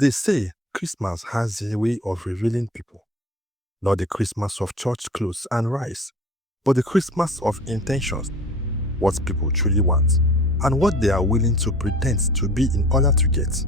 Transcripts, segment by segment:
They say Christmas has a way of revealing people. Not the Christmas of church clothes and rice, but the Christmas of intentions, what people truly want, and what they are willing to pretend to be in order to get.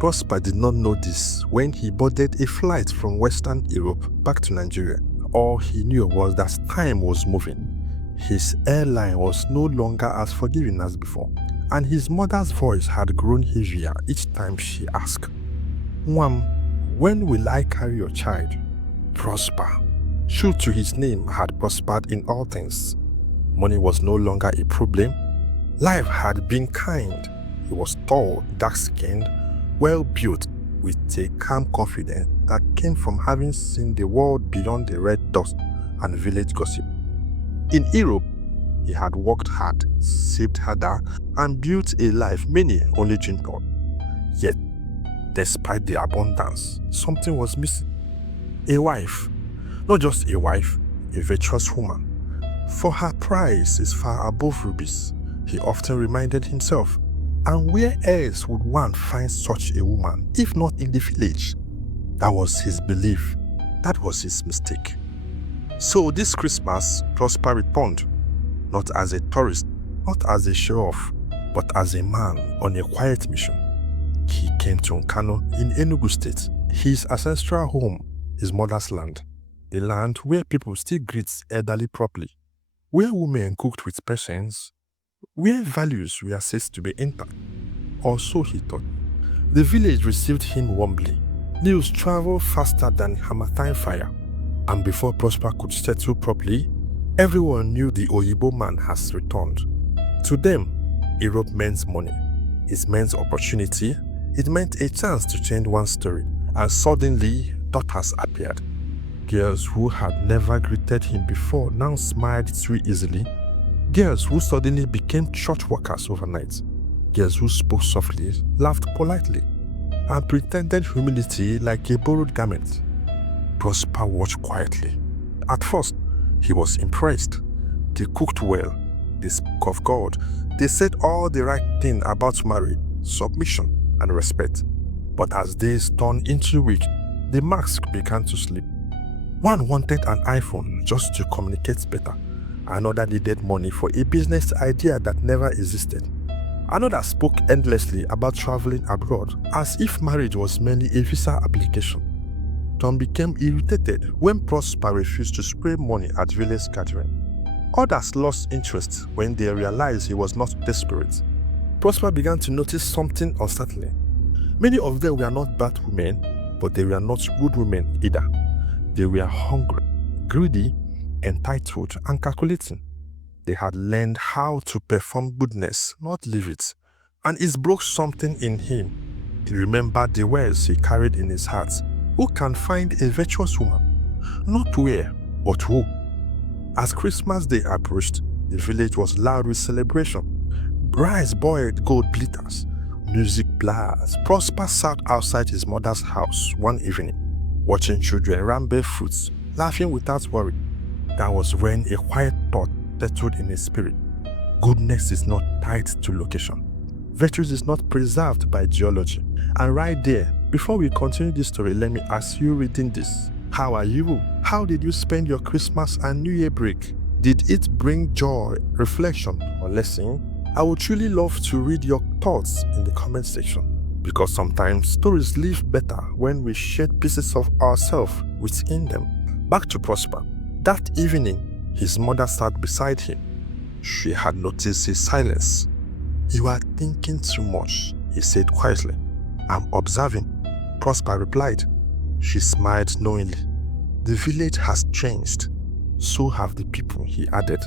Prosper did not know this when he boarded a flight from Western Europe back to Nigeria. All he knew was that time was moving. His airline was no longer as forgiving as before, and his mother's voice had grown heavier each time she asked, "Mom, when will I carry your child?" Prosper, true to his name, had prospered in all things. Money was no longer a problem. Life had been kind. He was tall, dark-skinned, well-built, with a calm confidence that came from having seen the world beyond the red dust and village gossip. In Europe, he had worked hard, saved harder, and built a life many only dreamed of. Yet, despite the abundance, something was missing. A wife. Not just a wife, a virtuous woman. For her price is far above rubies, he often reminded himself. And where else would one find such a woman, if not in the village? That was his belief. That was his mistake. So this Christmas, Prosper returned, not as a tourist, not as a show-off, but as a man on a quiet mission. He came to Nkanu in Enugu State, his ancestral home, his mother's land, a land where people still greet elderly properly, where women cooked with patience, where values were said to be intact, or so he thought. The village received him warmly. News traveled faster than Harmattan fire, and before Prosper could settle properly, everyone knew the Oyibo man has returned. To them, Europe meant money. It meant opportunity. It meant a chance to change one's story, and suddenly, daughters appeared. Girls who had never greeted him before now smiled too easily. Girls who suddenly became church workers overnight. Girls who spoke softly, laughed politely, and pretended humility like a borrowed garment. Prosper watched quietly. At first, he was impressed. They cooked well. They spoke of God. They said all the right things about marriage, submission, and respect. But as days turned into weeks, the mask began to slip. One wanted an iPhone just to communicate better. Another needed money for a business idea that never existed. Another spoke endlessly about traveling abroad, as if marriage was merely a visa application. Tom became irritated when Prosper refused to spray money at village gathering. Others lost interest when they realized he was not desperate. Prosper began to notice something unsettling. Many of them were not bad women, but they were not good women either. They were hungry, greedy, entitled, and calculating. They had learned how to perform goodness, not live it. And it broke something in him. He remembered the words he carried in his heart. Who can find a virtuous woman? Not where, but who? As Christmas Day approached, the village was loud with celebration. Brides boiled gold glitters. Music blasts. Prosper sat outside his mother's house one evening, watching children run barefoot, laughing without worry. That was when a quiet thought settled in his spirit. Goodness is not tied to location. Virtues is not preserved by geology. And right there, before we continue this story, let me ask you reading this. How are you? How did you spend your Christmas and New Year break? Did it bring joy, reflection, or lesson? I would truly love to read your thoughts in the comment section, because sometimes stories live better when we share pieces of ourselves within them. Back to Prosper. That evening, his mother sat beside him. She had noticed his silence. "You are thinking too much," he said quietly. "I'm observing," Prosper replied. She smiled knowingly. "The village has changed. So have the people," he added.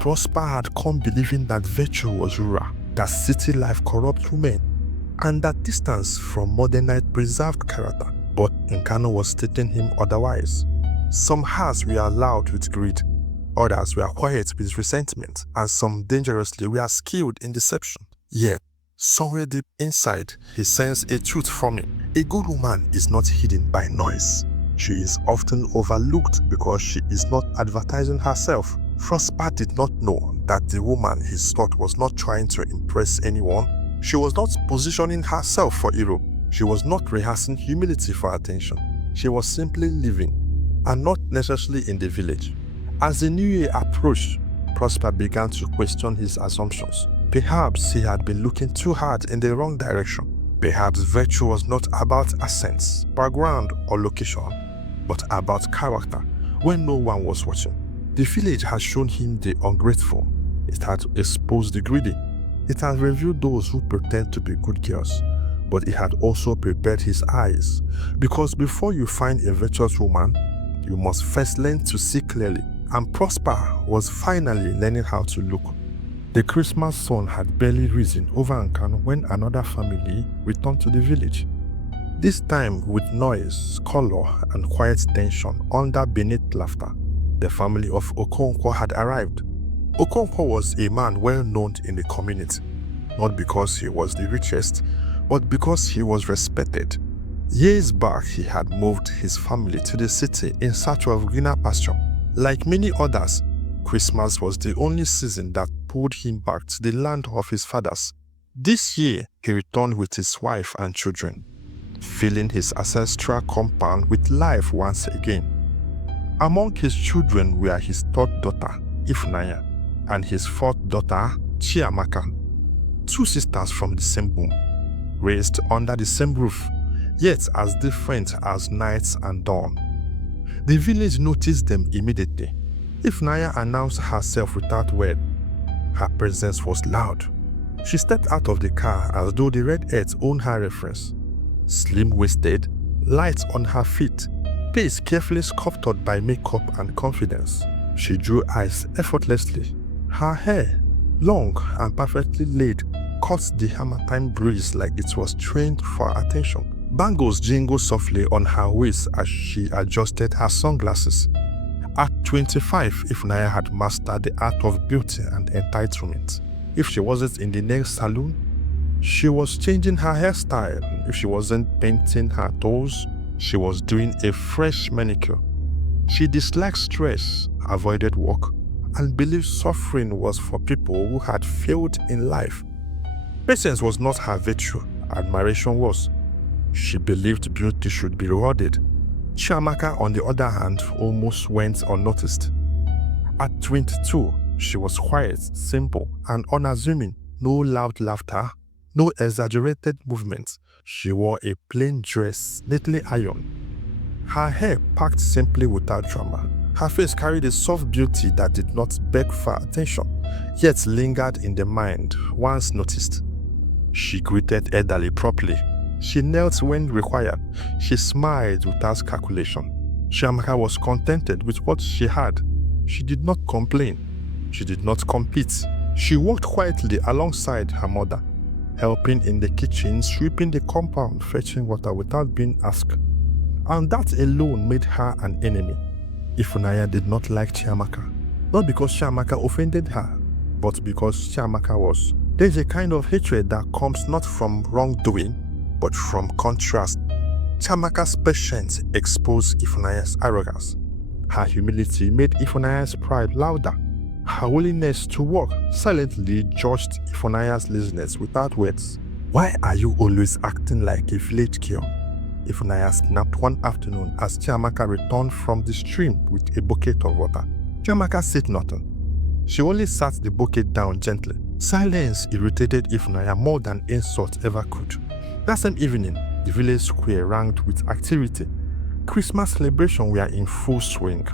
Prosper had come believing that virtue was rural, that city life corrupts women, and that distance from modernite preserved character. But Nkanu was stating him otherwise. Some hearts were loud with greed, others were quiet with resentment, and some dangerously were skilled in deception. Yet, somewhere deep inside, he sensed a truth forming. A good woman is not hidden by noise. She is often overlooked because she is not advertising herself. Prosper did not know that the woman he sought was not trying to impress anyone. She was not positioning herself for Europe. She was not rehearsing humility for attention. She was simply living, and not necessarily in the village. As the new year approached, Prosper began to question his assumptions. Perhaps he had been looking too hard in the wrong direction. Perhaps virtue was not about accents, background, or location, but about character when no one was watching. The village had shown him the ungrateful. It had exposed the greedy. It had revealed those who pretend to be good girls. But it had also prepared his eyes. Because before you find a virtuous woman, you must first learn to see clearly. And Prosper was finally learning how to look. The Christmas sun had barely risen over Nkanu when another family returned to the village. This time with noise, color, and quiet tension under beneath laughter. The family of Okonkwo had arrived. Okonkwo was a man well known in the community, not because he was the richest, but because he was respected. Years back, he had moved his family to the city in search of greener pasture. Like many others, Christmas was the only season that pulled him back to the land of his fathers. This year, he returned with his wife and children, filling his ancestral compound with life once again. Among his children were his third daughter, Ifunanya, and his fourth daughter, Chiamaka, two sisters from the same womb, raised under the same roof, yet as different as night and dawn. The village noticed them immediately. Ifunanya announced herself without word. Her presence was loud. She stepped out of the car as though the red earth owned her reference. Slim-waisted, light on her feet, face carefully sculpted by makeup and confidence. She drew eyes effortlessly. Her hair, long and perfectly laid, caught the Hammertime breeze like it was trained for attention. Bangles jingled softly on her waist as she adjusted her sunglasses. At 25, Ifunanya had mastered the art of beauty and entitlement. If she wasn't in the nail salon, she was changing her hairstyle. If she wasn't painting her toes, she was doing a fresh manicure. She disliked stress, avoided work, and believed suffering was for people who had failed in life. Patience was not her virtue, admiration was. She believed beauty should be rewarded. Chiamaka, on the other hand, almost went unnoticed. At 22, she was quiet, simple, and unassuming. No loud laughter, no exaggerated movements. She wore a plain dress, neatly ironed. Her hair packed simply without drama. Her face carried a soft beauty that did not beg for attention, yet lingered in the mind once noticed. She greeted elderly properly. She knelt when required. She smiled without calculation. Chiamaka was contented with what she had. She did not complain. She did not compete. She worked quietly alongside her mother, helping in the kitchen, sweeping the compound, fetching water without being asked. And that alone made her an enemy. Ifunanya did not like Chiamaka, not because Chiamaka offended her, but because Chiamaka was. There is a kind of hatred that comes not from wrongdoing, but from contrast. Chiamaka's patience exposed Ifunanya's arrogance. Her humility made Ifunanya's pride louder. Her willingness to work silently judged Ifunanya's laziness without words. "Why are you always acting like a village girl?" Ifunanya snapped one afternoon as Chiamaka returned from the stream with a bucket of water. Chiamaka said nothing. She only sat the bucket down gently. Silence irritated Ifunanya more than insult ever could. That same evening, the village square rang with activity. Christmas celebrations were in full swing.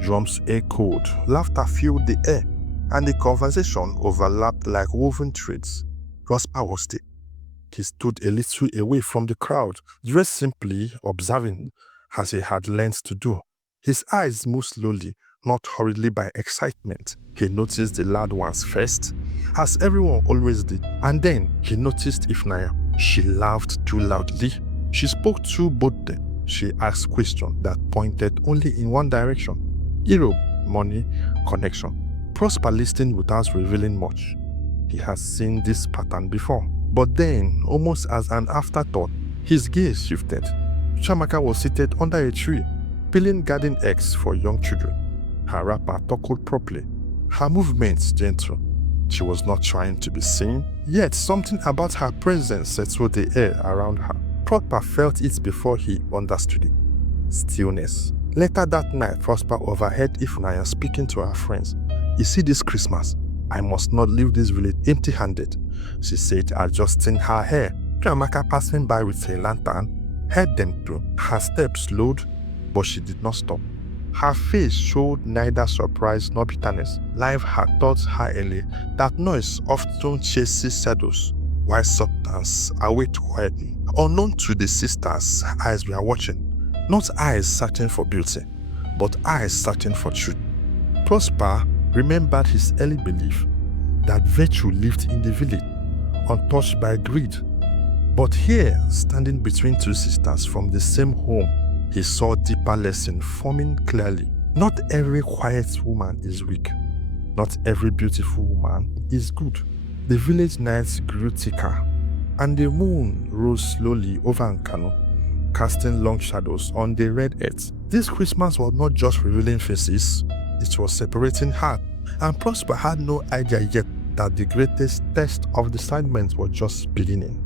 Drums echoed, laughter filled the air, and the conversation overlapped like woven threads. Prosper was there. He stood a little away from the crowd, dressed simply, observing, as he had learned to do. His eyes moved slowly, not hurriedly by excitement. He noticed the loud ones first, as everyone always did, and then he noticed Ifunanya. She laughed too loudly. She spoke too boldly. She asked questions that pointed only in one direction: Europe, money, connection. Prosper listened without revealing much. He had seen this pattern before. But then, almost as an afterthought, his gaze shifted. Chiamaka was seated under a tree, peeling garden eggs for young children. Her wrapper tuckled properly, her movements gentle. She was not trying to be seen, yet something about her presence settled the air around her. Prosper felt it before he understood it. Stillness. Later that night, Prosper overheard Ifunanya speaking to her friends. "You see this Christmas, I must not leave this village empty-handed," she said, adjusting her hair. Chiamaka, passing by with a lantern, heard them through. Her steps slowed, but she did not stop. Her face showed neither surprise nor bitterness. Life had taught her early that noise often chases shadows, while substance awaits quietly. Unknown to the sisters, eyes were watching. Not eyes searching for beauty, but eyes searching for truth. Prosper remembered his early belief that virtue lived in the village, untouched by greed. But here, standing between two sisters from the same home, he saw deeper lesson forming clearly. Not every quiet woman is weak. Not every beautiful woman is good. The village nights grew thicker, and the moon rose slowly over Nkanu, casting long shadows on the red earth. This Christmas was not just revealing faces, it was separating heart. And Prosper had no idea yet that the greatest test of discernment was just beginning.